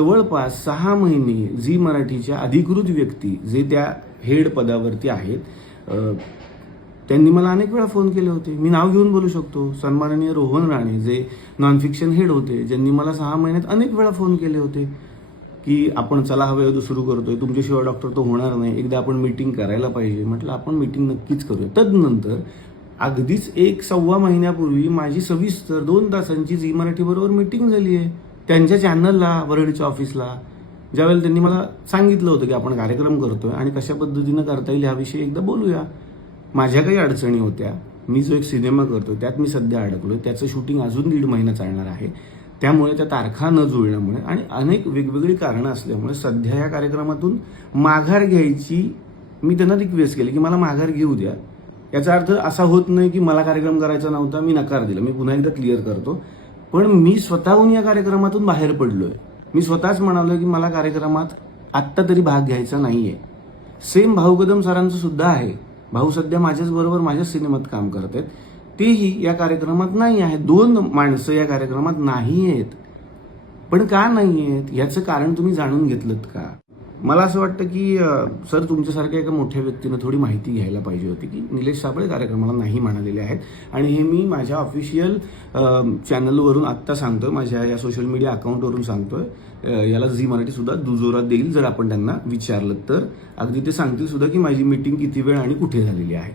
जवळपास सहा महिने झी मराठीच्या अधिकृत व्यक्ती जे त्या हेड पदावरती आहेत त्यांनी मला अनेक वेळा फोन केले होते. मी नाव घेऊन बोलू शकतो. सन्माननीय रोहन राणे जे नॉन फिक्शन हेड होते ज्यांनी मला सहा महिन्यात अनेक वेळा फोन केले होते की आपण चला हवे सुरू करतोय. तुमच्याशिवाय डॉक्टर तो होणार नाही. एकदा आपण मीटिंग करायला पाहिजे. म्हटलं आपण मीटिंग नक्कीच करूया. तदनंतर अगदीच एक सव्वा महिन्यापूर्वी माझी सविस्तर दोन तासांची झी मराठी बरोबर मीटिंग झाली आहे. त्यांच्या चॅनलला वरळीच्या ऑफिसला ज्यावेळेला त्यांनी मला सांगितलं होतं की आपण कार्यक्रम करतोय आणि कशा पद्धतीनं करता येईल ह्याविषयी एकदा बोलूया. माझ्या काही अडचणी होत्या. मी जो एक सिनेमा करतो त्यात मी सध्या अडकलोय. त्याचं शूटिंग अजून दीड महिना चालणार आहे. त्यामुळे त्या तारखा न जुळण्यामुळे आणि अनेक वेगवेगळी कारणं असल्यामुळे सध्या या कार्यक्रमातून माघार घ्यायची मी त्यांना रिक्वेस्ट केली की मला माघार घेऊ द्या. याचा अर्थ असा होत नाही की मला कार्यक्रम करायचा नव्हता मी नकार दिला. मी पुन्हा एकदा क्लिअर करतो. पण मी स्वतःहून या कार्यक्रमातून बाहेर पडलोय. मी स्वतःच म्हणालोय की मला कार्यक्रमात आत्ता तरी भाग घ्यायचा नाहीये. सेम भाऊ कदम सरांचं सुद्धा आहे. भाऊ सध्या माझ्याच बरोबर माझ्याच सिनेमात काम करत आहेत तेही या कार्यक्रमात नाही आहेत. दोन माणसं या कार्यक्रमात नाही आहेत. पण का नाही आहेत? याचं कारण तुम्ही जाणून घेतलं का? मला असं वाटतं की सर तुमच्यासारख्या एका मोठ्या व्यक्तीनं थोडी माहिती घ्यायला पाहिजे होती की निलेश साबळे कार्यक्रमाला नाही म्हणालेले आहेत. आणि हे मी माझ्या ऑफिशियल चॅनलवरून आत्ता सांगतोय माझ्या या सोशल मीडिया अकाउंटवरून सांगतोय. याला झी मराठी सुद्धा दुजोरात देईल जर आपण त्यांना विचारलं तर. अगदी ते सांगतील सुद्धा की माझी मीटिंग किती वेळ आणि कुठे झालेली आहे.